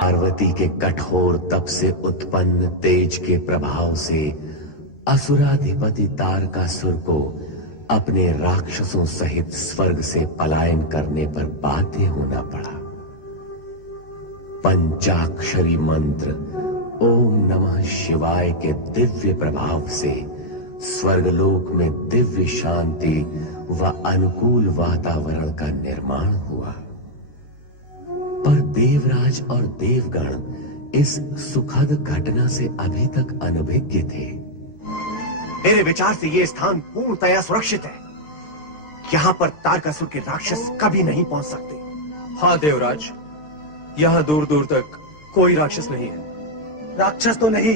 पार्वती के कठोर तप से उत्पन्न तेज के प्रभाव से असुराधिपति तारकासुर को अपने राक्षसों सहित स्वर्ग से पलायन करने पर बाध्य होना पड़ा। पंचाक्षरी मंत्र ओम नमः शिवाय के दिव्य प्रभाव से स्वर्गलोक में दिव्य शांति व अनुकूल वातावरण का निर्माण हुआ। पर देवराज और देवगण इस सुखद घटना से अभी तक अनभिज्ञ थे। मेरे विचार से ये स्थान पूर्णतया सुरक्षित है। यहाँ पर तारकासुर के राक्षस कभी नहीं पहुंच सकते। हाँ देवराज, यहाँ दूर दूर तक कोई राक्षस नहीं है। राक्षस तो नहीं,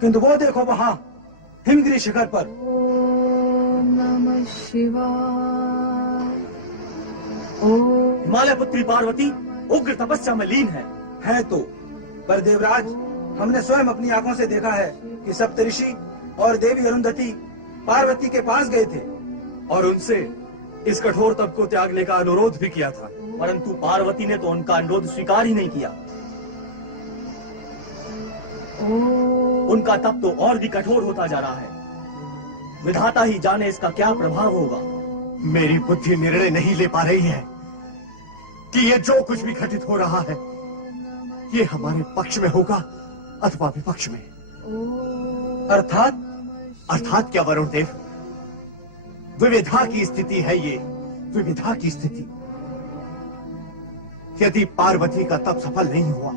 किंतु वो देखो वहां हिमगिरी शिखर पर। ओम नमः शिवाय। हिमालय पुत्री पार्वती उग्र तपस्या में लीन है तो। पर देवराज, हमने स्वयं अपनी आंखों से देखा है कि सप्तऋषि और देवी अरुंधति पार्वती के पास गए थे और उनसे इस कठोर तप को त्यागने का अनुरोध भी किया था, परंतु पार्वती ने तो उनका अनुरोध स्वीकार ही नहीं किया। उनका तप तो और भी कठोर होता जा रहा है। विधाता ही जाने इसका क्या प्रभाव होगा। मेरी बुद्धि निर्णय नहीं ले पा रही है कि ये जो कुछ भी घटित हो रहा है ये हमारे पक्ष में होगा अथवा विपक्ष में। अर्थात क्या वरुण देव? विविधा की स्थिति है ये, विविधा की स्थिति। यदि पार्वती का तप सफल नहीं हुआ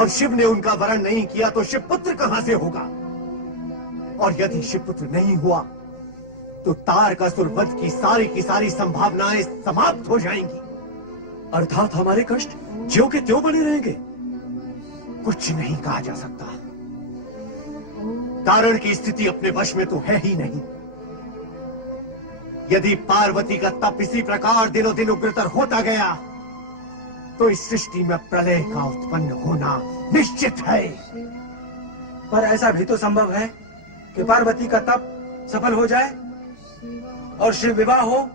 और शिव ने उनका वरण नहीं किया तो शिवपुत्र कहां से होगा? और यदि शिवपुत्र नहीं हुआ तो तारकासुर वध की सारी संभावनाएं समाप्त हो जाएंगी। अर्थात हमारे कष्ट ज्यों के त्यों बने रहेंगे। कुछ नहीं कहा जा सकता। कारण की स्थिति अपने वश में तो है ही नहीं। यदि पार्वती का तप इसी प्रकार दिनों दिन उग्रतर होता गया तो इस सृष्टि में प्रलय का उत्पन्न होना निश्चित है। पर ऐसा भी तो संभव है कि पार्वती का तप सफल हो जाए और शिव विवाह हो,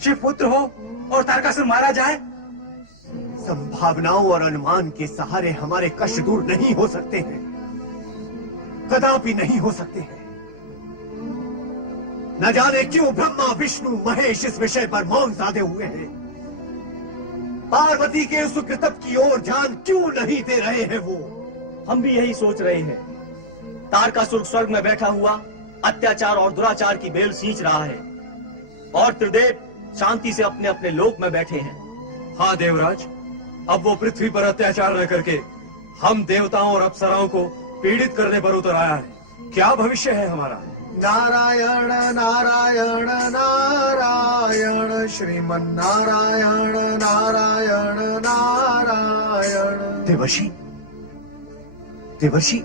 शिव पुत्र हो और तारकासुर मारा जाए। संभावनाओं और अनुमान के सहारे हमारे कष्ट दूर नहीं हो सकते हैं, कदापि नहीं हो सकते हैं। न जाने क्यों ब्रह्मा विष्णु महेश इस विषय पर मौन साधे हुए हैं। पार्वती के उस कृतब की ओर ध्यान क्यों नहीं दे रहे हैं वो? हम भी यही सोच रहे हैं। तारकासुर स्वर्ग में बैठा हुआ अत्याचार और दुराचार की बेल सींच रहा है और त्रिदेव शांति से अपने अपने लोक में बैठे हैं। हाँ देवराज, अब वो पृथ्वी पर अत्याचार न करके हम देवताओं और अप्सराओं को पीड़ित करने पर उतर आया है। क्या भविष्य है हमारा? नारायण नारायण नारायण श्रीमन नारायण नारायण नारायण। देवर्षि, देवर्षि,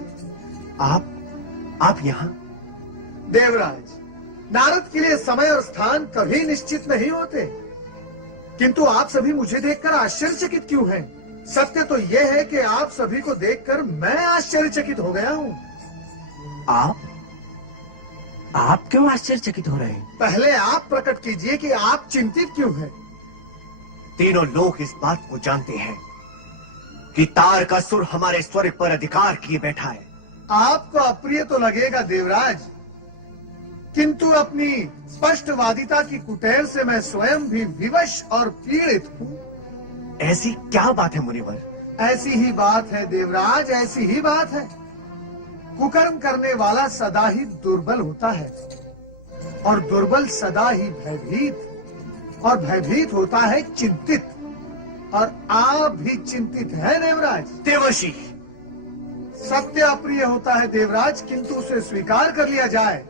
आप यहाँ? देवराज, नारद के लिए समय और स्थान कभी निश्चित नहीं होते, किंतु आप सभी मुझे देखकर आश्चर्यचकित क्यों हैं? सत्य तो यह है कि आप सभी को देखकर मैं आश्चर्यचकित हो गया हूँ। आप क्यों आश्चर्यचकित हो रहे हैं? पहले आप प्रकट कीजिए कि आप चिंतित क्यों हैं? तीनों लोग इस बात को जानते हैं कि तारकासुर हमारे स्वर्ग पर अधिकार किए बैठा है। आपको अप्रिय तो लगेगा देवराज, किंतु अपनी स्पष्टवादिता की कुटेर से मैं स्वयं भी विवश और पीड़ित हूँ। ऐसी क्या बात है मुनिवर? ऐसी ही बात है देवराज, ऐसी ही बात है। कुकर्म करने वाला सदा ही दुर्बल होता है और दुर्बल सदा ही भयभीत और भयभीत होता है चिंतित। और आप भी चिंतित हैं देवराज। देवर्षि, सत्य अप्रिय होता है देवराज, किंतु उसे स्वीकार कर लिया जाए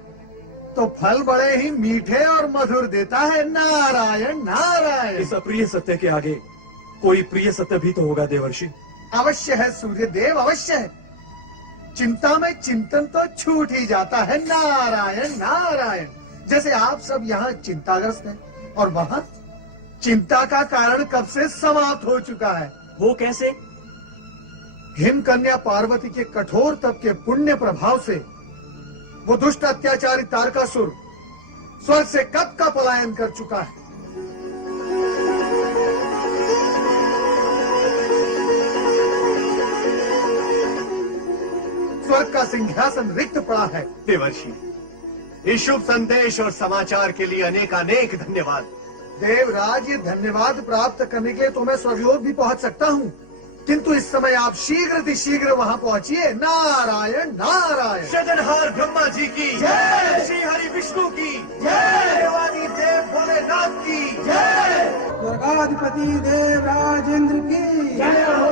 तो फल बड़े ही मीठे और मधुर देता है। नारायण नारायण। इस अप्रिय सत्य के आगे कोई प्रिय सत्य भी तो होगा देवर्षि। अवश्य है सूर्यदेव, अवश्य है। चिंता में चिंतन तो छूट ही जाता है। नारायण नारायण। जैसे आप सब यहाँ चिंताग्रस्त हैं और वहाँ चिंता का कारण कब से समाप्त हो चुका है। वो कैसे? हिम कन्या पार्वती के कठोर तप के पुण्य प्रभाव से वो दुष्ट अत्याचारी तारकासुर स्वर्ग से कब का पलायन कर चुका है। स्वर्ग का सिंहासन रिक्त पड़ा है। देवर्षि, इस शुभ संदेश और समाचार के लिए अनेकानेक धन्यवाद। देवराज, ये धन्यवाद प्राप्त करने के लिए तो मैं स्वर्गलोक भी पहुंच सकता हूँ, किंतु इस समय आप शीघ्र वहाँ पहुँचिए। नारायण नारायण। सृजनहार ब्रह्मा जी की जय, श्री हरि विष्णु की जय, देवादि देव भोलेनाथ की जय। स्वर्गाधिपति देवराजेंद्र की जय हो,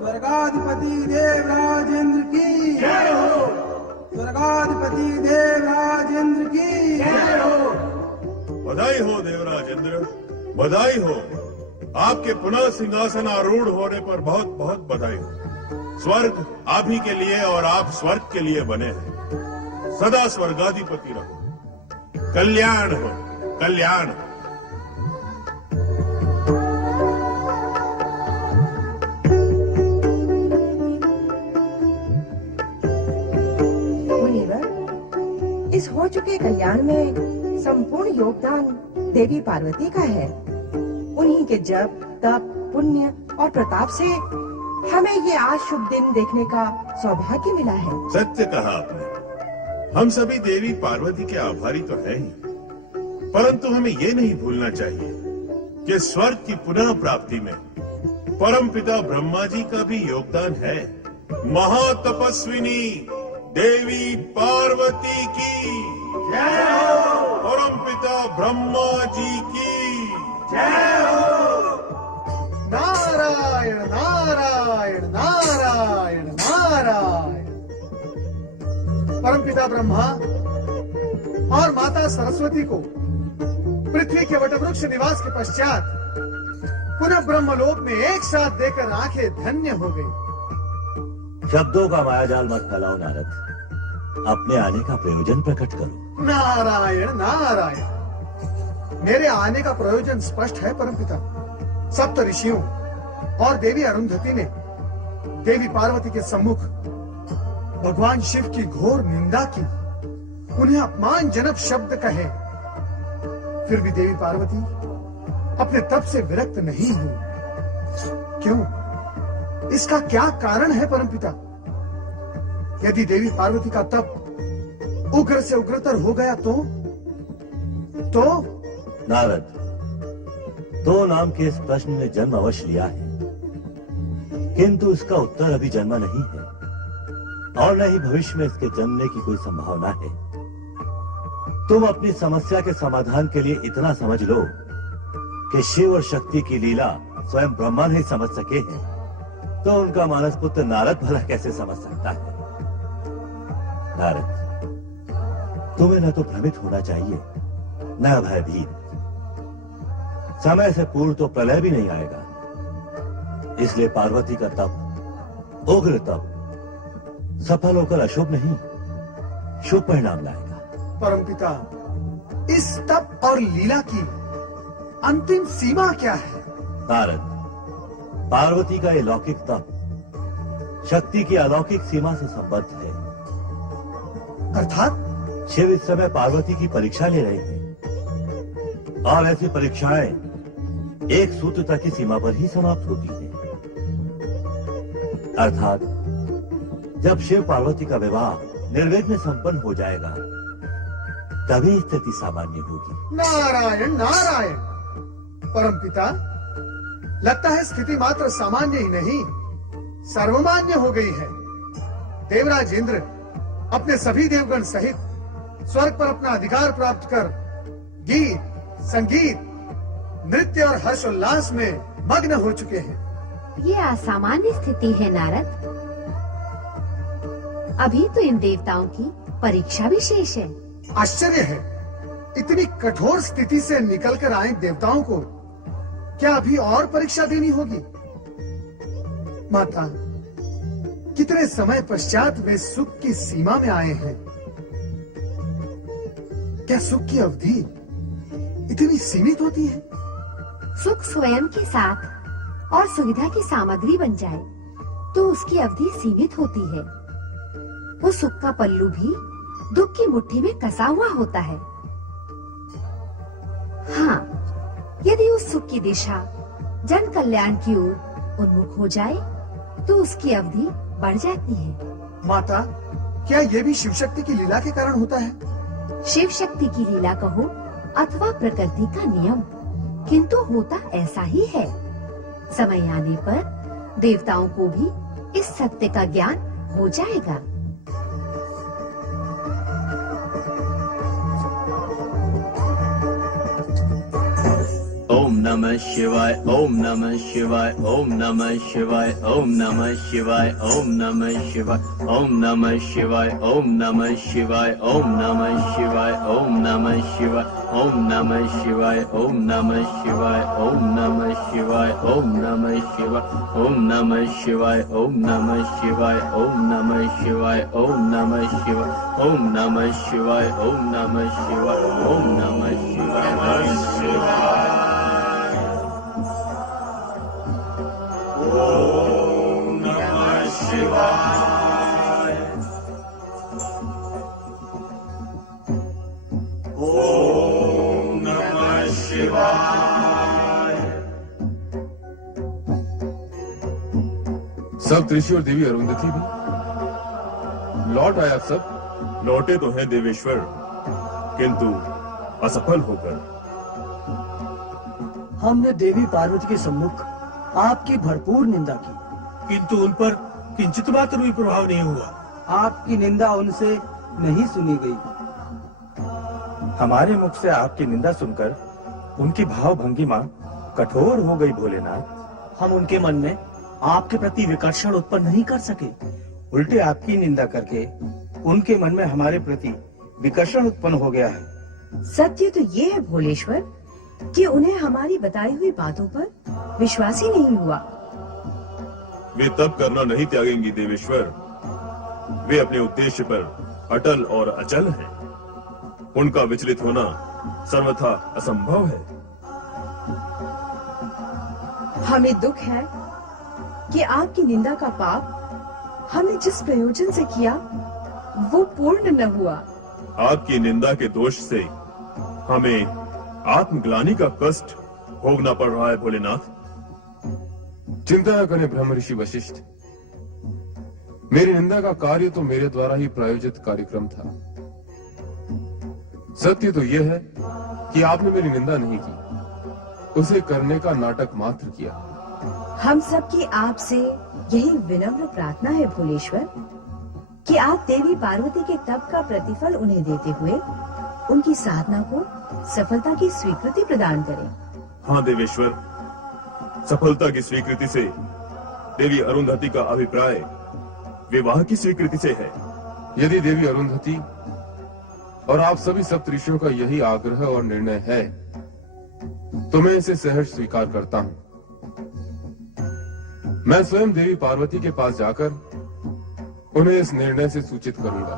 स्वर्गाधिपति देवराजेंद्र की जय हो, स्वर्गाधिपति देवराजेंद्र की जय हो। बधाई हो देवराजेंद्र, बधाई हो। आपके पुनः सिंहासन आरूढ़ होने पर बहुत बहुत बधाई हो। स्वर्ग आप ही के लिए और आप स्वर्ग के लिए बने हैं। सदा स्वर्गाधिपति रहो। कल्याण हो, कल्याण हो। मुनिवर, इस हो चुके कल्याण में संपूर्ण योगदान देवी पार्वती का है। उन्हीं के जप, तप, पुण्य और प्रताप से हमें ये आज शुभ दिन देखने का सौभाग्य मिला है। सत्य कहा आपने। हम सभी देवी पार्वती के आभारी तो हैं ही, परंतु हमें ये नहीं भूलना चाहिए कि स्वर्ग की पुनः प्राप्ति में परम पिता ब्रह्मा जी का भी योगदान है। महातपस्विनी देवी पार्वती की जय हो, परम पिता ब्रह्मा जी की जय हो। नारायण नारायण नारायण नारायण। परमपिता ब्रह्मा और माता सरस्वती को पृथ्वी के वटवृक्ष निवास के पश्चात पुनः ब्रह्मलोक में एक साथ देकर आंखें धन्य हो गई। शब्दों का मायाजाल मत फैलाओ नारद, अपने आने का प्रयोजन प्रकट करो। नारायण नारायण। मेरे आने का प्रयोजन स्पष्ट है परमपिता। सप्त ऋषियों और देवी अरुंधति ने देवी पार्वती के सम्मुख भगवान शिव की घोर निंदा की, उन्हें अपमानजनक शब्द कहे, फिर भी देवी पार्वती अपने तप से विरक्त नहीं हुई। क्यों? इसका क्या कारण है परमपिता? यदि देवी पार्वती का तप उग्र से उग्रतर हो गया तो नारद, तो नाम के इस प्रश्न ने जन्म अवश्य लिया है, किंतु इसका उत्तर अभी जन्मा नहीं है और न ही भविष्य में इसके जन्मने की कोई संभावना है। तुम अपनी समस्या के समाधान के लिए इतना समझ लो कि शिव और शक्ति की लीला स्वयं ब्रह्मा नहीं समझ सके हैं, तो उनका मानस पुत्र नारद भला कैसे समझ सकता है? नारद, तुम्हें न तो भ्रमित होना चाहिए न भयभीत। समय से पूर्व तो प्रलय भी नहीं आएगा, इसलिए पार्वती का तप, उग्र तप सफल होकर अशुभ नहीं शुभ परिणाम लाएगा। परमपिता, इस तप और लीला की अंतिम सीमा क्या है? नारद, पार्वती का ये लौकिक तप शक्ति की अलौकिक सीमा से संबद्ध है। अर्थात शिव इस समय पार्वती की परीक्षा ले रहे हैं और ऐसी परीक्षाएं एक सूत्र तक की सीमा पर ही समाप्त होती हैं। अर्थात जब शिव पार्वती का विवाह निर्विघ्न संपन्न हो जाएगा, तभी स्थिति सामान्य होगी। नारायण नारायण। परमपिता, लगता है स्थिति मात्र सामान्य ही नहीं सर्वमान्य हो गई है। देवराज इंद्र अपने सभी देवगण सहित स्वर्ग पर अपना अधिकार प्राप्त कर गीत, संगीत, नृत्य और हर्षोल्लास में मग्न हो चुके हैं। ये असामान्य स्थिति है नारद। अभी तो इन देवताओं की परीक्षा भी शेष है। आश्चर्य है, इतनी कठोर स्थिति से निकलकर आए देवताओं को क्या अभी और परीक्षा देनी होगी? माता, कितने समय पश्चात वे सुख की सीमा में आए हैं। क्या सुख की अवधि इतनी सीमित होती है? सुख स्वयं के साथ और सुविधा की सामग्री बन जाए तो उसकी अवधि सीमित होती है। वो सुख का पल्लू भी दुख की मुट्ठी में कसा हुआ होता है। हाँ, यदि उस सुख की दिशा जन कल्याण की ओर उन्मुख हो जाए तो उसकी अवधि बढ़ जाती है। माता, क्या ये भी शिव शक्ति की लीला के कारण होता है? शिव शक्ति की लीला कहो अथवा प्रकृति का नियम, किंतु होता ऐसा ही है। समय आने पर देवताओं को भी इस सत्य का ज्ञान हो जाएगा। ओम नमः शिवाय, ओम नमः शिवाय, ओम नमः शिवाय, ओम नमः शिवाय, ओम नमः शिवाय, ओम नमः शिवाय, ओम नमः शिवाय, ओम नमः शिवाय, ओम नमः शिवाय, ओम नमः शिवाय, ओम नमः शिवाय, ओम नमः शिवाय, ओम नमः शिवाय, ओम नमः शिवाय, ओम नमः शिवाय, ओम नमः शिवाय, ओम नमः शिवाय, ओम नमः शिवाय, ओम नमः शिवाय, ओम नमः शिवाय। सब ऋषि और देवी अरुंधति भी लौट आया। सब लौटे तो है देवेश्वर, किंतु असफल होकर। हमने देवी पार्वती के सम्मुख आपकी भरपूर निंदा की, किंतु उन पर किंचित मात्र भी प्रभाव नहीं हुआ। आपकी निंदा उनसे नहीं सुनी गई। हमारे मुख से आपकी निंदा सुनकर उनकी भाव भंगिमा कठोर हो गई। भोलेनाथ, हम उनके मन में आपके प्रति विकर्षण उत्पन्न नहीं कर सके। उल्टे आपकी निंदा करके उनके मन में हमारे प्रति विकर्षण उत्पन्न हो गया है। सत्य तो ये है भोलेश्वर कि उन्हें हमारी बताई हुई बातों पर विश्वास ही नहीं हुआ। वे तब करना नहीं त्यागेंगी देवेश्वर। वे अपने उद्देश्य पर अटल और अचल हैं। उनका विचलित होना सर्वथा असंभव है। हमें दुख है कि आपकी निंदा का पाप हमने जिस प्रयोजन से किया वो पूर्ण न हुआ। आपकी निंदा के दोष से हमें आत्मग्लानि का कष्ट भोगना पड़ रहा है भोलेनाथ। चिंता न करें ब्रह्म ऋषि वशिष्ठ। मेरी निंदा का कार्य तो मेरे द्वारा ही प्रायोजित कार्यक्रम था। सत्य तो यह है कि आपने मेरी निंदा नहीं की, उसे करने का नाटक मात्र किया। हम सबकी आपसे यही विनम्र प्रार्थना है भोलेश्वर कि आप देवी पार्वती के तप का प्रतिफल उन्हें देते हुए उनकी साधना को सफलता की स्वीकृति प्रदान करें। हाँ देवेश्वर, सफलता की स्वीकृति से देवी अरुंधति का अभिप्राय विवाह की स्वीकृति से है। यदि देवी अरुंधति और आप सभी सप्तऋषियों का यही आग्रह और निर्णय है तो मैं इसे सहर्ष स्वीकार करता हूं। मैं स्वयं देवी पार्वती के पास जाकर उन्हें इस निर्णय से सूचित करूंगा।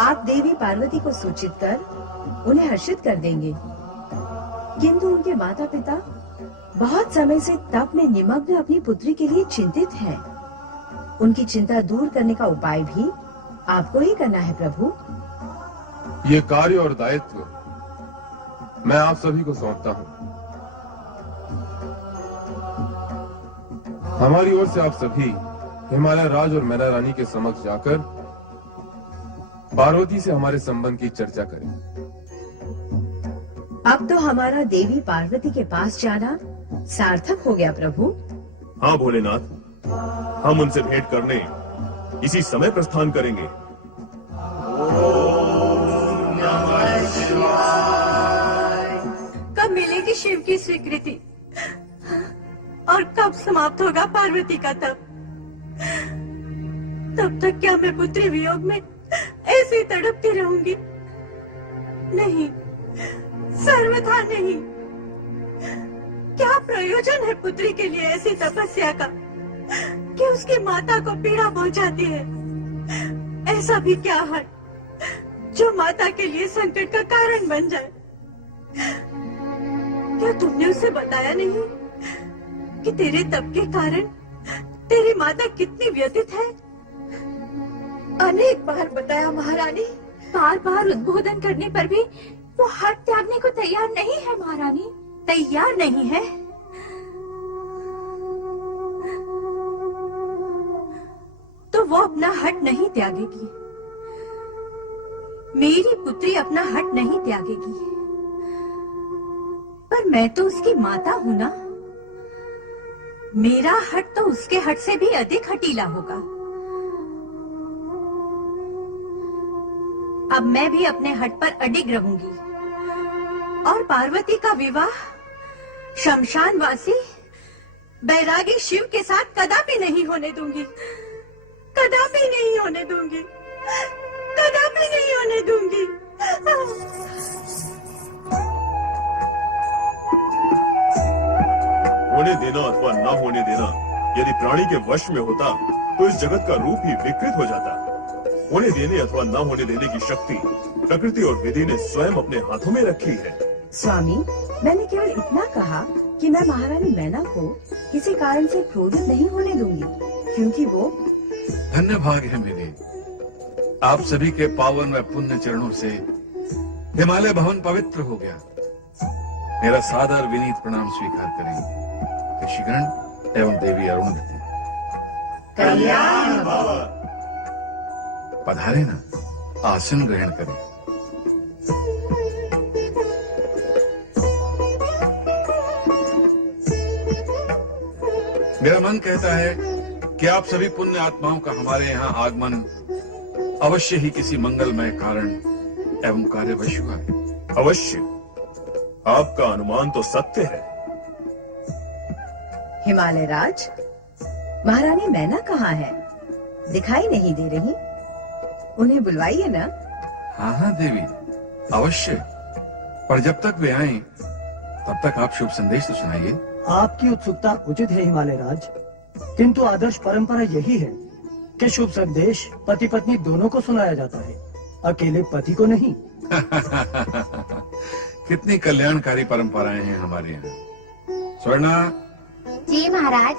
आप देवी पार्वती को सूचित कर उन्हें हर्षित कर देंगे, किंतु उनके माता पिता बहुत समय से तप में निमग्न अपनी पुत्री के लिए चिंतित हैं। उनकी चिंता दूर करने का उपाय भी आपको ही करना है प्रभु। ये कार्य और दायित्व मैं आप सभी को सौंपता हूं। हमारी ओर से आप सभी हिमालय राज और मैना रानी के समक्ष जाकर पार्वती से हमारे संबंध की चर्चा करें। अब तो हमारा देवी पार्वती के पास जाना सार्थक हो गया प्रभु। हाँ भोलेनाथ, हम उनसे भेंट करने इसी समय प्रस्थान करेंगे। कब मिलेगी शिव की स्वीकृति और कब समाप्त होगा पार्वती का तप? तब तक क्या मैं पुत्री वियोग में ऐसी तड़पती रहूंगी? नहीं, सर्वथा नहीं। क्या प्रयोजन है पुत्री के लिए ऐसी तपस्या का कि उसकी माता को पीड़ा पहुंचाती है? ऐसा भी क्या है जो माता के लिए संकट का कारण बन जाए? क्या तुमने उसे बताया नहीं कि तेरे तप के कारण तेरी माता कितनी व्यथित है? अनेक बार बताया महारानी, बार बार उद्बोधन करने पर भी वो हट त्यागने को तैयार नहीं है महारानी। तैयार नहीं है? तो वो अपना हट नहीं त्यागेगी। मेरी पुत्री अपना हट नहीं त्यागेगी, पर मैं तो उसकी माता हूं ना। मेरा हट तो उसके हट से भी अधिक हटीला होगा। अब मैं भी अपने हट पर अडिग रहूंगी और पार्वती का विवाह शमशानवासी बैरागी शिव के साथ कदापि नहीं होने दूंगी। कदापि नहीं होने दूंगी। कदापि नहीं होने दूंगी। होने देना अथवा न होने देना यदि प्राणी के वश में होता तो इस जगत का रूप ही विकृत हो जाता। होने देने अथवा न होने देने की शक्ति प्रकृति और विधि ने स्वयं अपने हाथों में रखी है। स्वामी, मैंने केवल इतना कहा कि मैं महारानी मैना को किसी कारण से क्रोधित नहीं होने दूंगी, क्योंकि वो धन्य भाग है मेरे। आप सभी के पावन व पुण्य चरणों से हिमालय भवन पवित्र हो गया। मेरा सादर विनीत प्रणाम स्वीकार करें ऋषिगण एवं देवी अरुंधति। कल्याण भव। पधारे ना, आसन ग्रहण करें। मेरा मन कहता है कि आप सभी पुण्य आत्माओं का हमारे यहाँ आगमन अवश्य ही किसी मंगलमय कारण एवं कार्यवश हुआ है। अवश्य, आपका अनुमान तो सत्य है। हिमालय राज, महारानी मैना कहाँ है? दिखाई नहीं दे रही। उन्हें बुलवाइए ना। हाँ हाँ देवी, अवश्य। पर जब तक वे आएं, तब तक आप शुभ संदेश तो सुनाइए। आपकी उत्सुकता उचित है हिमालय राज, किंतु आदर्श परंपरा यही है कि शुभ संदेश पति पत्नी दोनों को सुनाया जाता है, अकेले पति को नहीं। कितनी कल्याणकारी परंपराएं हैं हमारे यहाँ। स्वर्णा। जी महाराज।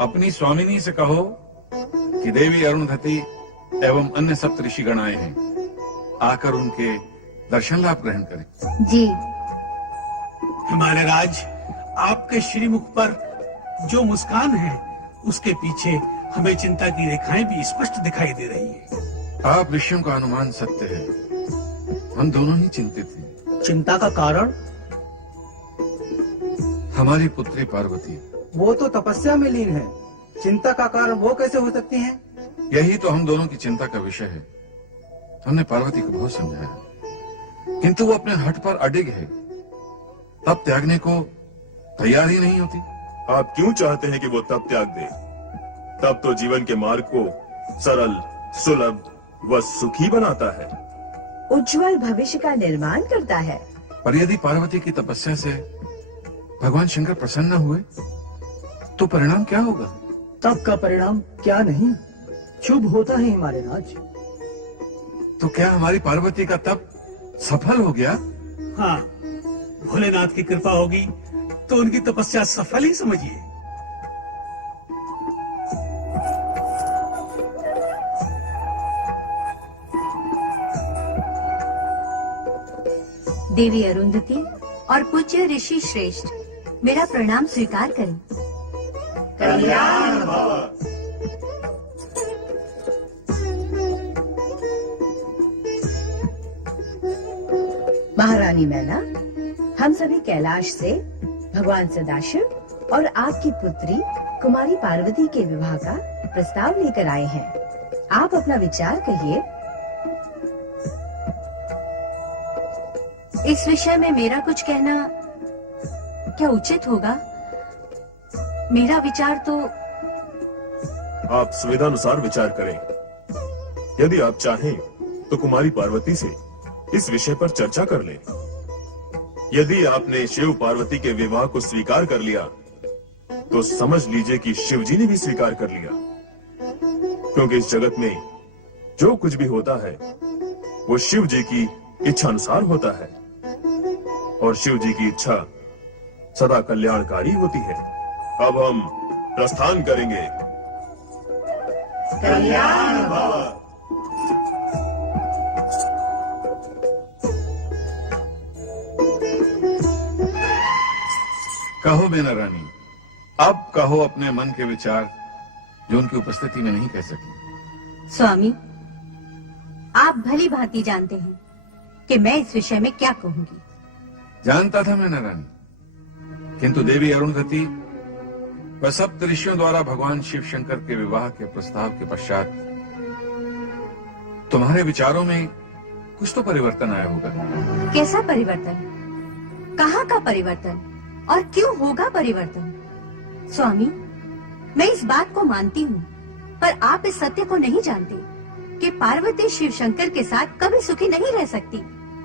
अपनी स्वामिनी से कहो कि देवी अरुंधति एवं अन्य सप्त ऋषिगण आए हैं, आकर उनके दर्शन लाभ ग्रहण करें। जी। हिमालय राज, आपके श्रीमुख पर जो मुस्कान है उसके पीछे हमें चिंता की रेखाएं भी स्पष्ट दिखाई दे रही है। आप ऋषियों का अनुमान सत्य है, हम दोनों ही चिंतित हैं। चिंता का कारण? हमारी पुत्री पार्वती। वो तो तपस्या में लीन है, चिंता का कारण वो कैसे हो सकती है? यही तो हम दोनों की चिंता का विषय है। हमने पार्वती को बहुत समझाया, किंतु वो अपने हठ पर अडिग है, तप त्यागने को तैयार ही नहीं होती। आप क्यों चाहते हैं कि वो तप त्याग दे? तप तो जीवन के मार्ग को सरल, सुलभ व सुखी बनाता है, उज्जवल भविष्य का निर्माण करता है। पर यदि पार्वती की तपस्या से भगवान शंकर प्रसन्न हुए तो परिणाम क्या होगा? तप का परिणाम क्या नहीं शुभ होता है हिमालय राज। तो क्या हमारी पार्वती का तप सफल हो गया? हाँ, भोलेनाथ की कृपा होगी तो उनकी तपस्या सफल ही समझिए। देवी अरुंधति और पूज्य ऋषि श्रेष्ठ, मेरा प्रणाम स्वीकार करें। कल्याण भव। महारानी मैना, हम सभी कैलाश से भगवान सदाशिव और आपकी पुत्री कुमारी पार्वती के विवाह का प्रस्ताव लेकर आए हैं। आप अपना विचार कहिए। इस विषय में मेरा कुछ कहना क्या उचित होगा? मेरा विचार तो आप सुविधानुसार विचार करें। यदि आप चाहें तो कुमारी पार्वती से इस विषय पर चर्चा कर लें। यदि आपने शिव पार्वती के विवाह को स्वीकार कर लिया तो समझ लीजिए कि शिव जी ने भी स्वीकार कर लिया, क्योंकि इस जगत में जो कुछ भी होता है वो शिव जी की इच्छा अनुसार होता है, और शिव जी की इच्छा सदा कल्याणकारी होती है। अब हम प्रस्थान करेंगे। कल्याण भव। कहो मेना रानी, अब कहो अपने मन के विचार जो उनकी उपस्थिति में नहीं कह सकी। स्वामी, आप भली भांति जानते हैं कि मैं इस विषय में क्या कहूंगी। जानता था मेना रानी, किंतु देवी अरुंधति व सप्त ऋषियों द्वारा भगवान शिव शंकर के विवाह के प्रस्ताव के पश्चात तुम्हारे विचारों में कुछ तो परिवर्तन आया होगा। कैसा परिवर्तन? कहाँ का परिवर्तन और क्यों होगा परिवर्तन? स्वामी, मैं इस बात को मानती हूँ, पर आप इस सत्य को नहीं जानते कि पार्वती शिव शंकर के साथ कभी सुखी नहीं रह सकती।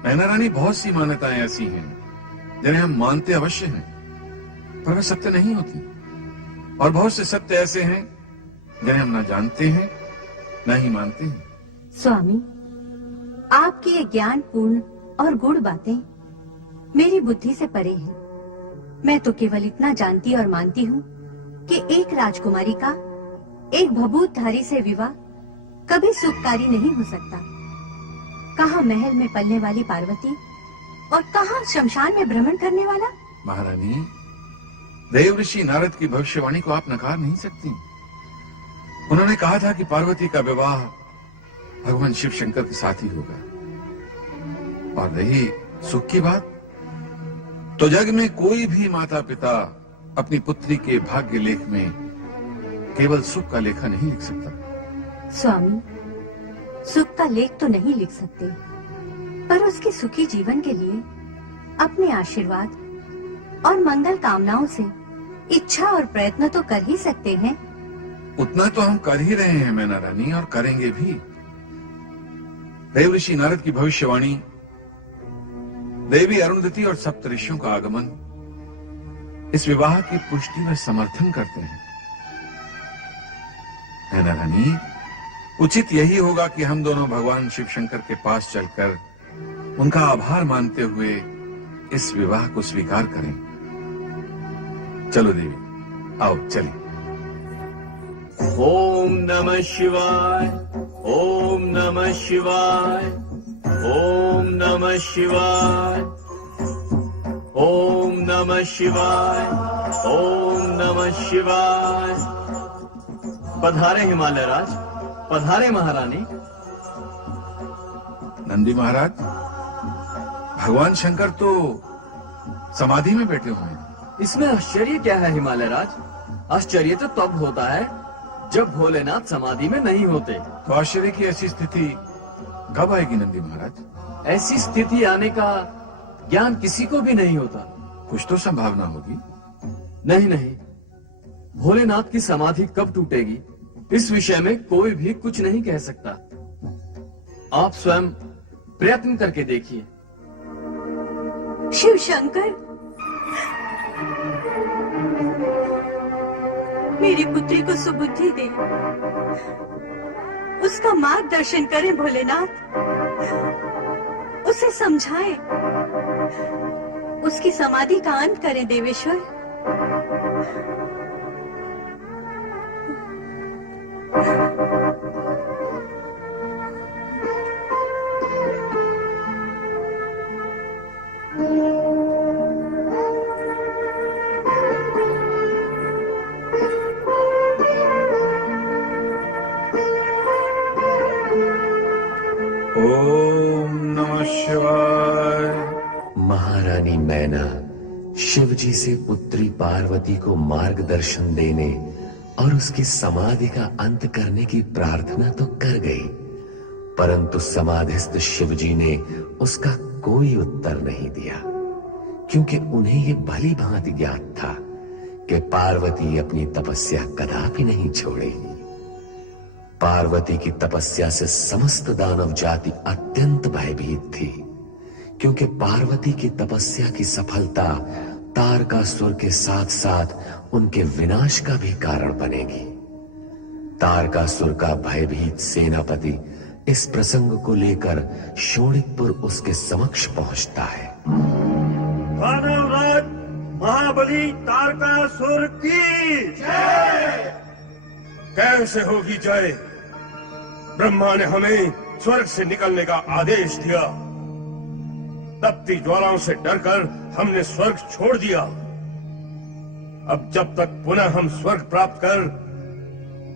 मैना रानी, बहुत सी मान्यताएं ऐसी हैं जिन्हें हम मानते अवश्य हैं, पर वे सत्य नहीं होती, और बहुत से सत्य ऐसे हैं जिन्हें हम न जानते हैं न ही मानते हैं। स्वामी, आपकी ये ज्ञान पूर्ण और गूढ़ बातें मेरी बुद्धि से परे हैं। मैं तो केवल इतना जानती और मानती हूँ कि एक राजकुमारी का एक भभूतधारी से विवाह कभी सुखकारी नहीं हो सकता। कहाँ महल में पलने वाली पार्वती और कहाँ शमशान में भ्रमण करने वाला। महारानी, देव ऋषि नारद की भविष्यवाणी को आप नकार नहीं सकती। उन्होंने कहा था कि पार्वती का विवाह भगवान शिव शंकर के साथ ही होगा, और रही सुख की बात, तो जग में कोई भी माता पिता अपनी पुत्री के भाग्य लेख में केवल सुख का लेखा नहीं लिख सकता। स्वामी, सुख का लेख तो नहीं लिख सकते, पर उसके सुखी जीवन के लिए अपने आशीर्वाद और मंगल कामनाओं से इच्छा और प्रयत्न तो कर ही सकते हैं। उतना तो हम कर ही रहे हैं मैना रानी, और करेंगे भी। देव ऋषि नारद की भविष्यवाणी, देवी अरुंधति और सप्त ऋषियों का आगमन इस विवाह की पुष्टि व समर्थन करते हैं। मैना रानी, उचित यही होगा कि हम दोनों भगवान शिव शंकर के पास चलकर उनका आभार मानते हुए इस विवाह को स्वीकार करें। चलो देवी, आओ चलें। ओम नमः शिवाय, ओम नमः शिवाय, ओम नमः शिवाय। ओम नमः शिवाय, ओम नमः शिवाय। पधारे हिमालय राज, पधारे महारानी। नंदी महाराज, भगवान शंकर तो समाधि में बैठे हुए हैं। इसमें आश्चर्य क्या है हिमालय राज? आश्चर्य तो तब होता है जब भोलेनाथ समाधि में नहीं होते। तो आश्चर्य की ऐसी स्थिति कब आएगी नंदी महाराज? ऐसी स्थिति आने का ज्ञान किसी को भी नहीं होता। कुछ तो संभावना होगी। नहीं नहीं, भोलेनाथ की समाधि कब टूटेगी इस विषय में कोई भी कुछ नहीं कह सकता। आप स्वयं प्रयत्न करके देखिए। शिव शंकर, मेरी पुत्री को सुबुद्धि दे, उसका मार्गदर्शन करें भोलेनाथ, उसे समझाएं, उसकी समाधि का अंत करें देवेश्वर। ओम नमः शिवाय। महारानी मैना शिवजी से पुत्री पार्वती को मार्गदर्शन देने और उसकी समाधि का अंत करने की प्रार्थना तो कर गई, परंतु समाधिस्थ शिवजी ने उसका कोई उत्तर नहीं दिया, क्योंकि उन्हें ये भली भांति ज्ञात था कि पार्वती अपनी तपस्या कदापि नहीं छोड़ेगी। पार्वती की तपस्या से समस्त दानव जाति अत्यंत भयभीत थी, क्योंकि पार्वती की तपस्या की सफलता तारकासुर के साथ साथ उनके विनाश का भी कारण बनेगी। तारकासुर का भयभीत सेनापति इस प्रसंग को लेकर शोणितपुर उसके समक्ष पहुंचता है। दानवराज महाबली तारकासुर की जय। कैसे होगी जय? ब्रह्मा ने हमें स्वर्ग से निकलने का आदेश दिया, तपती ज्वालाओं से डरकर हमने स्वर्ग छोड़ दिया। अब जब तक पुनः हम स्वर्ग प्राप्त कर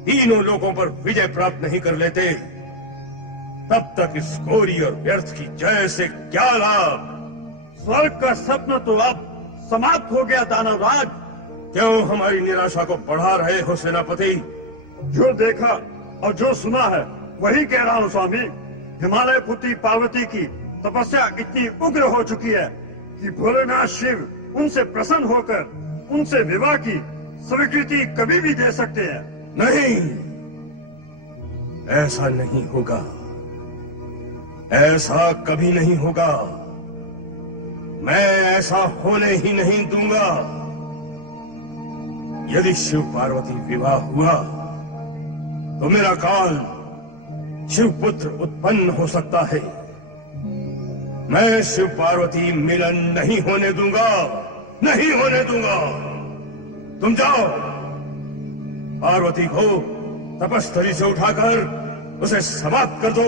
तीनों लोकों पर विजय प्राप्त नहीं कर लेते, तब तक इस घोरी और व्यर्थ की जय से क्या लाभ? स्वर्ग का स्वप्न तो अब समाप्त हो गया दानवराज। क्यों हमारी निराशा को बढ़ा रहे हो सेनापति? जो देखा और जो सुना है वही कह रहा हूँ स्वामी। हिमालय पुत्री पार्वती की तपस्या इतनी उग्र हो चुकी है कि भोलेनाथ शिव उनसे प्रसन्न होकर उनसे विवाह की स्वीकृति कभी भी दे सकते हैं। नहीं, ऐसा नहीं होगा, ऐसा कभी नहीं होगा। मैं ऐसा होने ही नहीं दूंगा। यदि शिव पार्वती विवाह हुआ तो मेरा काल शिव पुत्र उत्पन्न हो सकता है। मैं शिव पार्वती मिलन नहीं होने दूंगा, नहीं होने दूंगा। तुम जाओ, पार्वती को तपस्थली से उठाकर उसे समाप्त कर दो।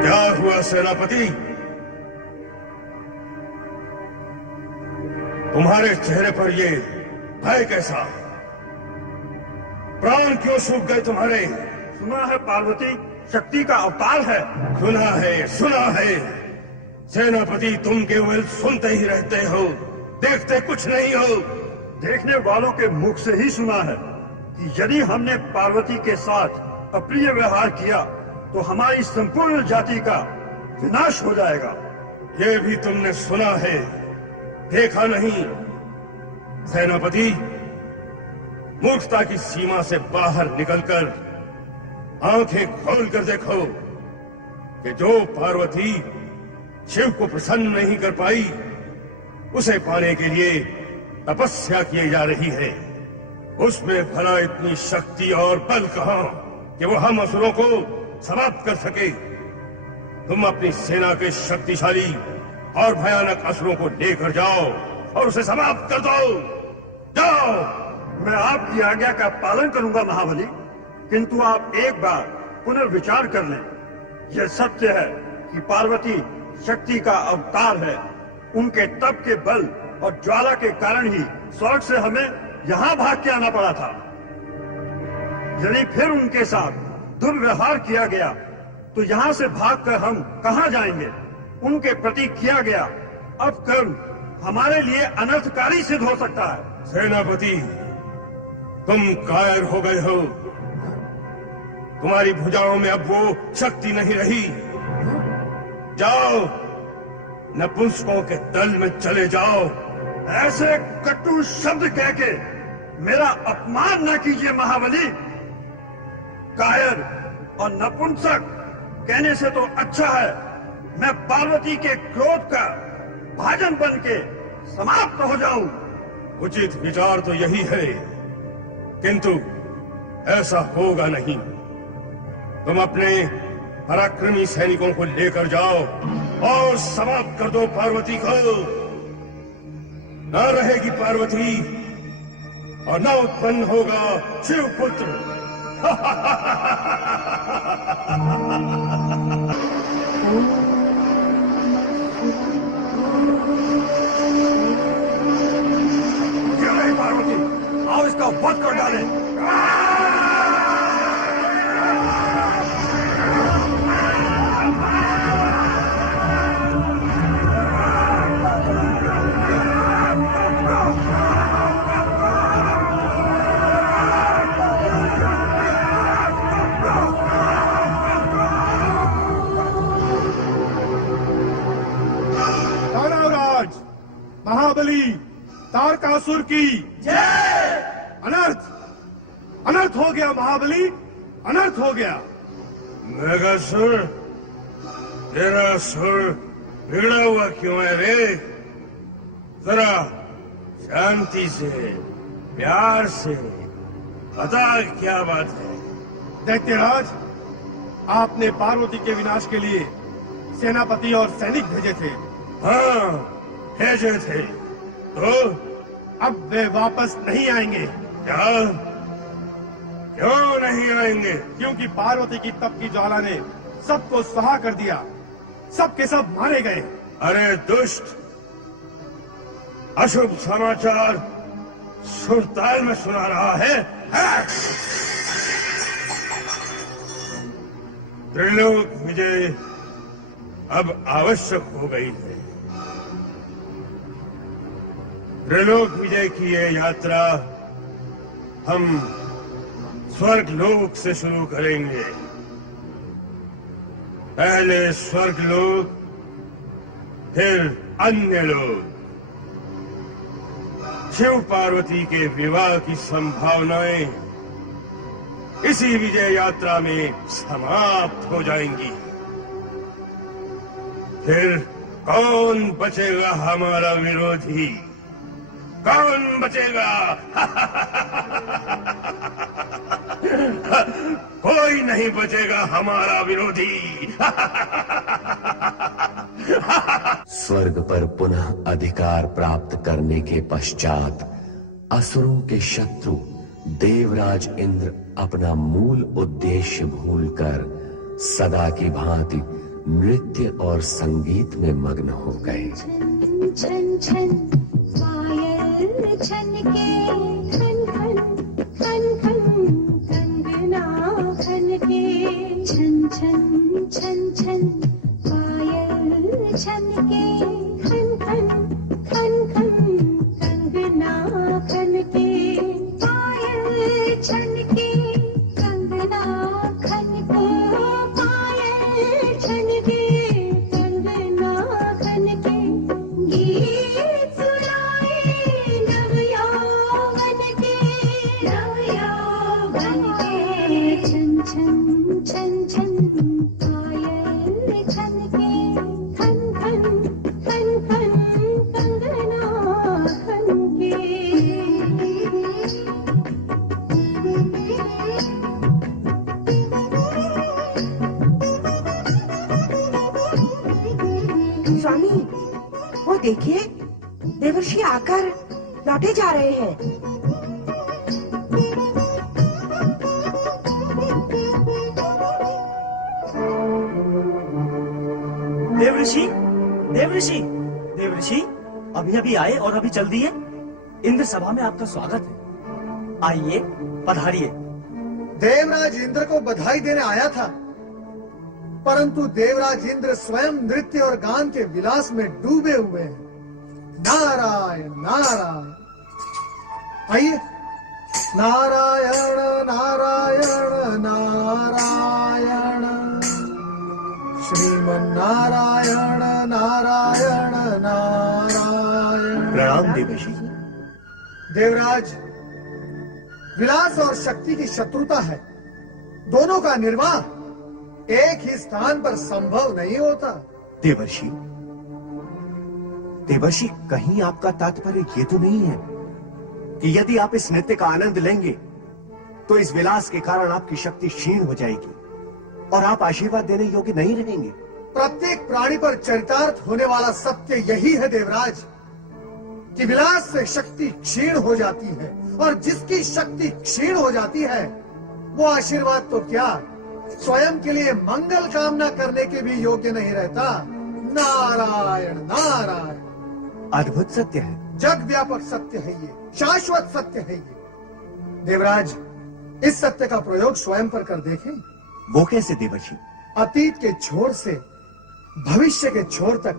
क्या हुआ सेनापति? तुम्हारे चेहरे पर ये भय कैसा? प्राण क्यों सूख गए तुम्हारे? सुना है पार्वती शक्ति का अवतार है। सुना है, सुना है। सेनापति तुम केवल सुनते ही रहते हो, देखते कुछ नहीं हो। देखने वालों के मुख से ही सुना है कि यदि हमने पार्वती के साथ अप्रिय व्यवहार किया तो हमारी संपूर्ण जाति का विनाश हो जाएगा। ये भी तुमने सुना है, देखा नहीं। सेनापति, मूर्खता की सीमा से बाहर निकलकर आंखें खोलकर देखो कि जो पार्वती शिव को प्रसन्न नहीं कर पाई, उसे पाने के लिए तपस्या की जा रही है। उसमें भला इतनी शक्ति और बल कहां कि वो हम असुरों को समाप्त कर सके। तुम अपनी सेना के शक्तिशाली और भयानक असुरों को लेकर जाओ और उसे समाप्त कर दो। जाओ। मैं आपकी आज्ञा का पालन करूंगा महाबली, किंतु आप एक बार पुनर्विचार कर लें। यह सत्य है कि पार्वती शक्ति का अवतार है। उनके तप के बल और ज्वाला के कारण ही स्वर्ग से हमें यहाँ भाग के आना पड़ा था। यदि फिर उनके साथ दुर्व्यवहार किया गया तो यहाँ से भागकर हम कहाँ जाएंगे? उनके प्रति किया गया अब कर्म हमारे लिए अनर्थकारी सिद्ध हो सकता है। सेनापति, तुम कायर हो गए हो। तुम्हारी भुजाओं में अब वो शक्ति नहीं रही। जाओ, नपुंसकों के दल में चले जाओ। ऐसे कटु शब्द कह के मेरा अपमान न कीजिए महाबली। कायर और नपुंसक कहने से तो अच्छा है मैं पार्वती के क्रोध का भाजन बन के समाप्त हो जाऊं। उचित विचार तो यही है, किंतु ऐसा होगा नहीं। तुम अपने पराक्रमी सैनिकों को लेकर जाओ और समाप्त कर दो पार्वती को। न रहेगी पार्वती और न उत्पन्न होगा शिवपुत्र। जय पार्वती, आओ इसका वध कर डालें। दानवराज महाबली तारकासुर की जय। अनर्थ हो गया महाबली, अनर्थ हो गया। मेघासुर, तेरा सुर बिगड़ा हुआ क्यों है रे? जरा शांति से, प्यार से बता क्या बात है। दैत्यराज, आपने पार्वती के विनाश के लिए सेनापति और सैनिक भेजे थे। हाँ, भेजे थे। तो अब वे वापस नहीं आएंगे। क्या? क्यों नहीं आएंगे? क्योंकि पार्वती की तप की ज्वाला ने सबको सहा कर दिया, सब के सब मारे गए। अरे दुष्ट, अशुभ समाचार सुरताल में सुना रहा है। त्रिलोक विजय अब आवश्यक हो गई है। त्रिलोक विजय की ये यात्रा हम स्वर्ग लोक से शुरू करेंगे। पहले स्वर्ग लोक, फिर अन्य लोक। शिव पार्वती के विवाह की संभावनाएं इसी विजय यात्रा में समाप्त हो जाएंगी। फिर कौन बचेगा हमारा विरोधी? कौन बचेगा? कोई नहीं बचेगा हमारा विरोधी। स्वर्ग पर पुनः अधिकार प्राप्त करने के पश्चात असुरों के शत्रु देवराज इंद्र अपना मूल उद्देश्य भूलकर सदा की भांति नृत्य और संगीत में मग्न हो गए। छन छन पायल छनके, खन खन खन खन कंगना खनके। छन छन छन छन पायल छनके, खन खन खन खन कंगना खनके। पायल छनके, कंगना खनके। पायल छनके, कंगना खनके। गीत सुनाए नव यौवन के, नव यौवन के। छन छन छन छन पायल छनके, खन खन खन खन कंगना खनके। स्वामी, वो देखिए, देवर्षि आकर लौटे जा रहे हैं। देवऋषि अभी अभी आए और अभी चल दिए। इंद्र सभा में आपका स्वागत है, आइए पधारिए। देवराज इंद्र को बधाई देने आया था, परंतु देवराज इंद्र स्वयं नृत्य और गान के विलास में डूबे हुए हैं। नारायण नारायण। आइए। नारायण नारायण नारायण, श्रीमन नारायण नारायण नारायण। प्रणाम देवऋषि। देवराज, विलास और शक्ति की शत्रुता है। दोनों का निर्वाह एक ही स्थान पर संभव नहीं होता। देवर्षि, कहीं आपका तात्पर्य ये तो नहीं है कि यदि आप इस नृत्य का आनंद लेंगे तो इस विलास के कारण आपकी शक्ति क्षीण हो जाएगी और आप आशीर्वाद देने योग्य नहीं रहेंगे। प्रत्येक प्राणी पर चरितार्थ होने वाला सत्य यही है देवराज, कि विलास से शक्ति क्षीण हो जाती है, और जिसकी शक्ति क्षीण हो जाती है वो आशीर्वाद तो क्या, स्वयं के लिए मंगल कामना करने के भी योग्य नहीं रहता। नारायण नारायण। अद्भुत सत्य है, जग व्यापक सत्य है ये, शाश्वत सत्य है ये। देवराज, इस सत्य का प्रयोग स्वयं पर कर देखें। वो कैसे देवर्षि? अतीत के छोर से भविष्य के छोर तक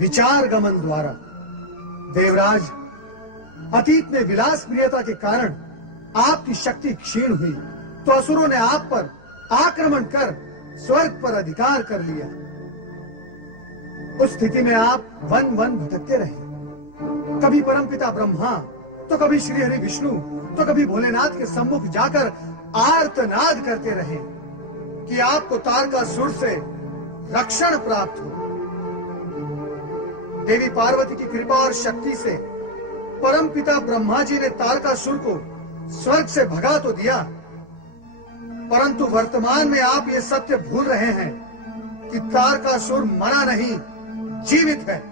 विचार गमन द्वारा। देवराज, अतीत में विलास प्रियता के कारण आपकी शक्ति क्षीण हुई, तो असुरों ने आप पर आक्रमण कर स्वर्ग पर अधिकार कर लिया। उस स्थिति में आप वन वन भटकते रहे, कभी परमपिता ब्रह्मा, तो कभी श्री हरि विष्णु, तो कभी भोलेनाथ के सम्मुख जाकर आर्तनाद करते रहे कि आपको तारकासुर से रक्षण प्राप्त हो। देवी पार्वती की कृपा और शक्ति से परमपिता ब्रह्मा जी ने तारकासुर को स्वर्ग से भगा तो दिया, परंतु वर्तमान में आप ये सत्य भूल रहे हैं कि तारकासुर मरा नहीं, जीवित है।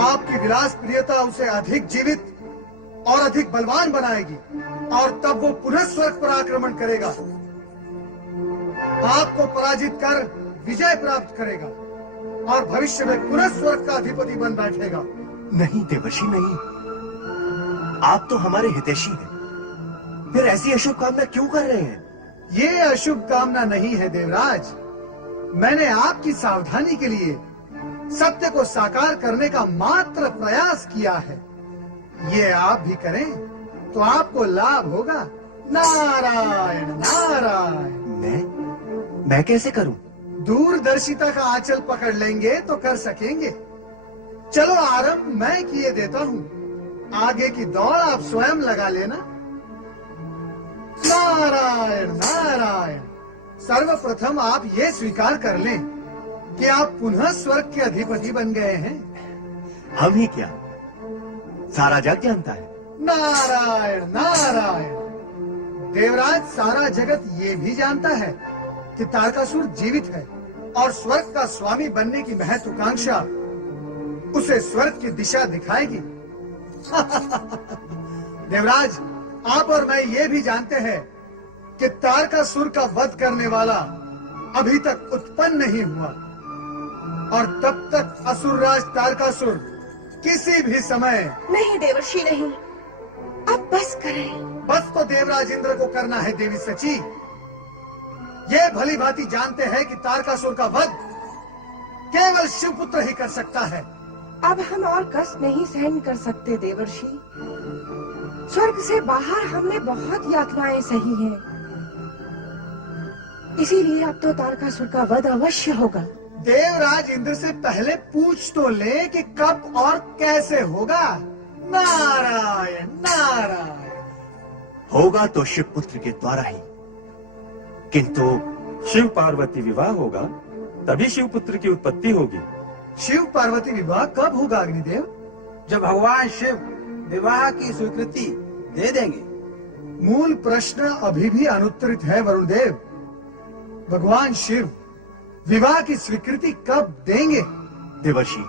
आपकी विलास प्रियता उसे अधिक जीवित और अधिक बलवान बनाएगी, और तब वो पुनः स्वर्ग पर आक्रमण करेगा, आपको पराजित कर विजय प्राप्त करेगा, और भविष्य में पुनः स्वर्ग का अधिपति बन बैठेगा। नहीं देवर्षि नहीं, आप तो हमारे हितैषी हैं, फिर ऐसी अशुभ कामना क्यों कर रहे हैं? ये अशुभ कामना नहीं है देवराज, मैंने आपकी सावधानी के लिए सत्य को साकार करने का मात्र प्रयास किया है। ये आप भी करें तो आपको लाभ होगा। नारायण नारायण। मैं कैसे करूं? दूरदर्शिता का आंचल पकड़ लेंगे तो कर सकेंगे। चलो आरंभ मैं किए देता हूं, आगे की दौड़ आप स्वयं लगा लेना। नारायण नारायण। सर्वप्रथम आप ये स्वीकार कर लें कि आप पुनः स्वर्ग के अधिपति बन गए हैं। हम ही क्या, सारा जग जानता है। नारायण नारायण। देवराज, सारा जगत ये भी जानता है कि तारकासुर जीवित है, और स्वर्ग का स्वामी बनने की महत्वाकांक्षा उसे स्वर्ग की दिशा दिखाएगी। देवराज, आप और मैं ये भी जानते हैं कि तारकासुर का वध करने वाला अभी तक उत्पन्न नहीं हुआ, और तब तक असुरराज तारकासुर किसी भी समय। नहीं देवर्षि नहीं, अब बस करें। बस तो देवराज इंद्र को करना है देवी सची। ये भली भांति जानते हैं कि तारकासुर का वध केवल शिवपुत्र ही कर सकता है। अब हम और कष्ट नहीं सहन कर सकते देवर्षि। स्वर्ग से बाहर हमने बहुत यातनाएं सही हैं, इसीलिए अब तो तारकासुर का वध अवश्य होगा। देवराज इंद्र से पहले पूछ तो ले कि कब और कैसे होगा। नारायण नारायण। होगा तो शिवपुत्र के द्वारा ही, किंतु शिव पार्वती विवाह होगा तभी शिवपुत्र की उत्पत्ति होगी। शिव पार्वती विवाह कब होगा अग्निदेव? जब भगवान शिव विवाह की स्वीकृति दे देंगे। मूल प्रश्न अभी भी अनुत्तरित है वरुणदेव। भगवान शिव विवाह की स्वीकृति कब देंगे? देवर्षि,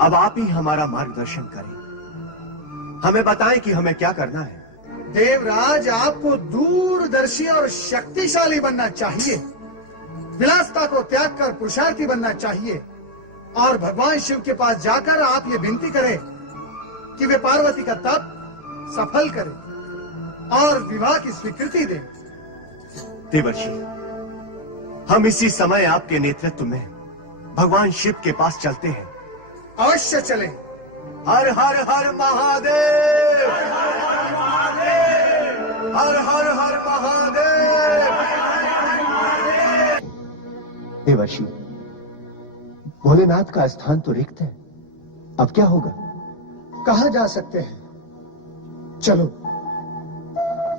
अब आप ही हमारा मार्गदर्शन करें, हमें बताएं कि हमें क्या करना है। देवराज, आपको दूरदर्शी और शक्तिशाली बनना चाहिए। विलासता को त्याग कर पुरुषार्थी बनना चाहिए और भगवान शिव के पास जाकर आप ये विनती करें कि वे पार्वती का तप सफल करें और विवाह की स्वीकृति दें। देवर्षि, हम इसी समय आपके नेतृत्व में भगवान शिव के पास चलते हैं। अवश्य चलें। हर हर हर महादेव, हर हर हर महादेव। देवर्षि, भोलेनाथ का स्थान तो रिक्त है, अब क्या होगा? कहाँ जा सकते हैं? चलो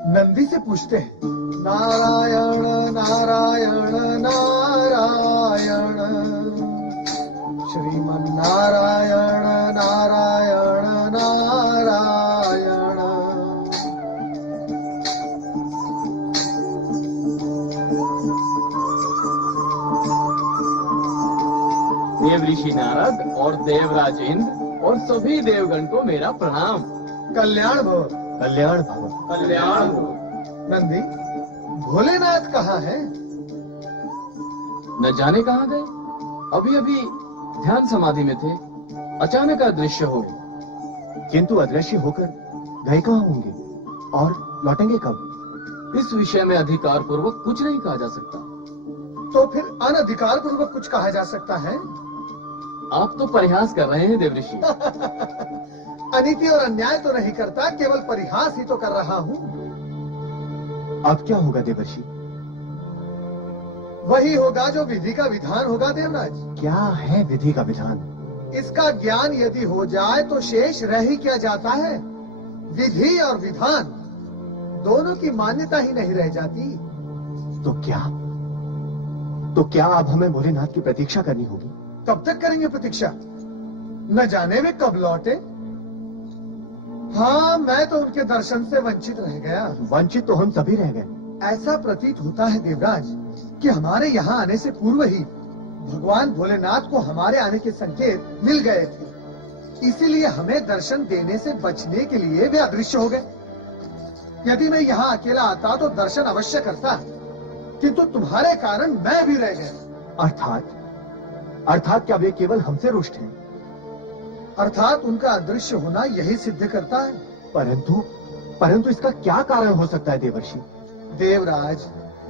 नंदी से पूछते हैं। नारायण नारायण नारायण, श्रीमन नारायण नारायण नारायण। देव ऋषि नारद और देवराज इंद्र और सभी देवगण को मेरा प्रणाम। कल्याण भव। कल्याण भव। कल्याण भव। नंदी, भोलेनाथ कहाँ है? न जाने कहाँ गए, अभी अभी ध्यान समाधि में थे, अचानक अदृश्य हो गए। किंतु अदृश्य होकर गए कहाँ होंगे और लौटेंगे कब? इस विषय में अधिकार पूर्वक कुछ नहीं कहा जा सकता। तो फिर अनधिकार पूर्वक कुछ कहा जा सकता है? आप तो परिहास कर रहे हैं देवऋषि। अनीति और अन्याय तो नहीं करता, केवल परिहास ही तो कर रहा हूँ। अब क्या होगा देवर्षि? वही होगा जो विधि का विधान होगा देवराज। क्या है विधि का विधान? इसका ज्ञान यदि हो जाए तो शेष रह ही क्या जाता है? विधि और विधान दोनों की मान्यता ही नहीं रह जाती। तो क्या अब हमें भोलेनाथ की प्रतीक्षा करनी होगी? कब तक करेंगे प्रतीक्षा? न जाने वे कब लौटे। हाँ, मैं तो उनके दर्शन से वंचित रह गया। वंचित तो हम सभी रह गए। ऐसा प्रतीत होता है देवराज कि हमारे यहाँ आने से पूर्व ही भगवान भोलेनाथ को हमारे आने के संकेत मिल गए थे, इसीलिए हमें दर्शन देने से बचने के लिए वे अदृश्य हो गए। यदि मैं यहाँ अकेला आता तो दर्शन अवश्य करता, किंतु तुम्हारे कारण मैं भी रह गया। अर्थात क्या वे केवल हमसे रुष्ट हैं? अर्थात उनका अदृश्य होना यही सिद्ध करता है। परंतु इसका क्या कारण हो सकता है देवर्षि? देवराज,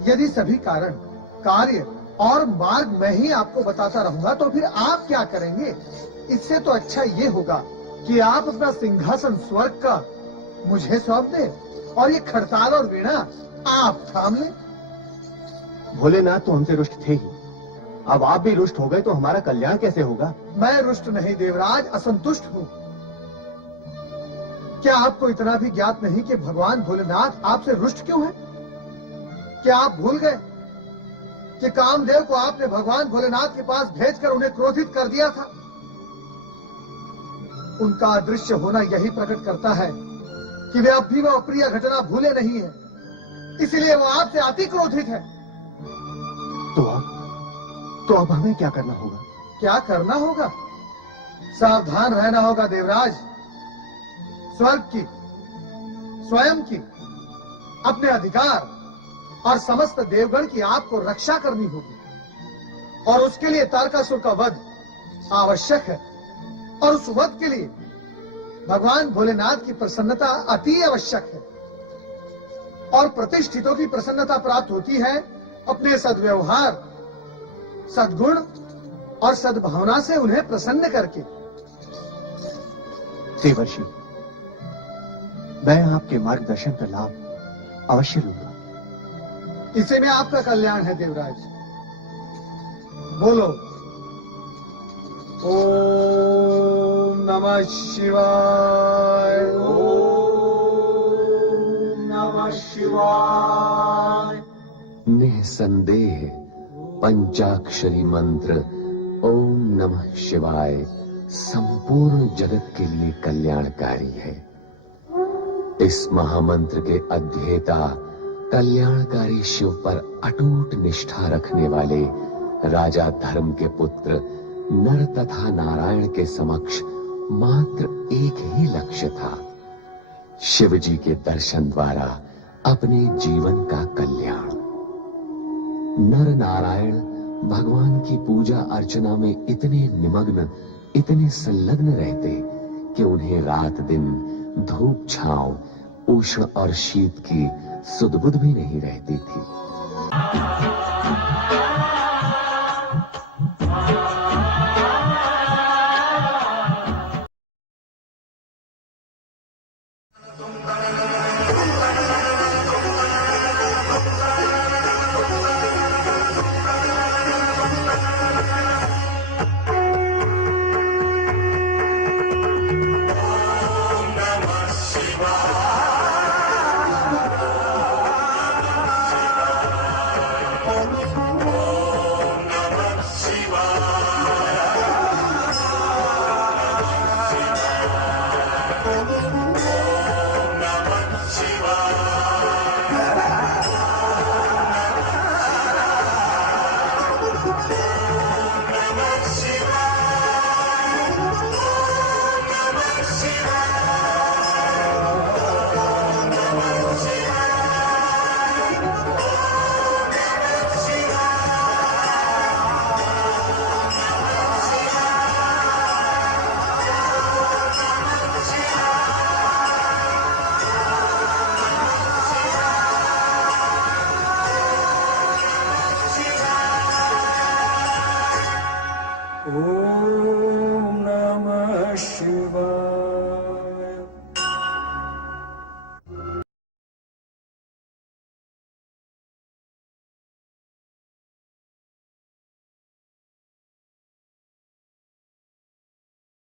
यदि सभी कारण, कार्य और मार्ग मैं ही आपको बताता रहूंगा तो फिर आप क्या करेंगे? इससे तो अच्छा ये होगा कि आप अपना सिंहासन स्वर्ग का मुझे सौंप दे और ये खड़ताल और वीणा आप थाम ले। भोलेनाथ तो हमसे रुष्ट थे ही, अब आप भी रुष्ट हो गए तो हमारा कल्याण कैसे होगा? मैं रुष्ट नहीं देवराज, असंतुष्ट हूँ। क्या आपको इतना भी ज्ञात नहीं कि भगवान भोलेनाथ आपसे रुष्ट क्यों है? क्या आप भूल गए कि कामदेव को आपने भगवान भोलेनाथ के पास भेजकर उन्हें क्रोधित कर दिया था? उनका अदृश्य होना यही प्रकट करता है कि वे अब भी वह अप्रिय घटना भूले नहीं है, इसलिए वो आपसे अति क्रोधित है। तो अब हमें क्या करना होगा? क्या करना होगा? सावधान रहना होगा देवराज। स्वर्ग की, स्वयं की, अपने अधिकार और समस्त देवगण की आपको रक्षा करनी होगी और उसके लिए तारकासुर का वध आवश्यक है और उस वध के लिए भगवान भोलेनाथ की प्रसन्नता अति आवश्यक है और प्रतिष्ठितों की प्रसन्नता प्राप्त होती है अपने सद्व्यवहार, सद्गुण और सद्भावना से उन्हें प्रसन्न करके। देवर्षि, मैं आपके मार्गदर्शन का लाभ अवश्य लूंगा। इसी में आपका कल्याण है देवराज। बोलो ओम नमः शिवाय, ओम नमः शिवाय। निसंदेह पंचाक्षरी मंत्र ओम नमः शिवाय संपूर्ण जगत के लिए कल्याणकारी है। इस महामंत्र के अध्येता कल्याणकारी शिव पर अटूट निष्ठा रखने वाले राजा धर्म के पुत्र नर तथा नारायण के समक्ष मात्र एक ही लक्ष्य था शिव जी के दर्शन द्वारा अपने जीवन का कल्याण। नर नारायण भगवान की पूजा अर्चना में इतने निमग्न, इतने संलग्न रहते कि उन्हें रात दिन धूप छांव, उष्ण और शीत की सुध-बुध भी नहीं रहती थी। ओम नमः शिवाय।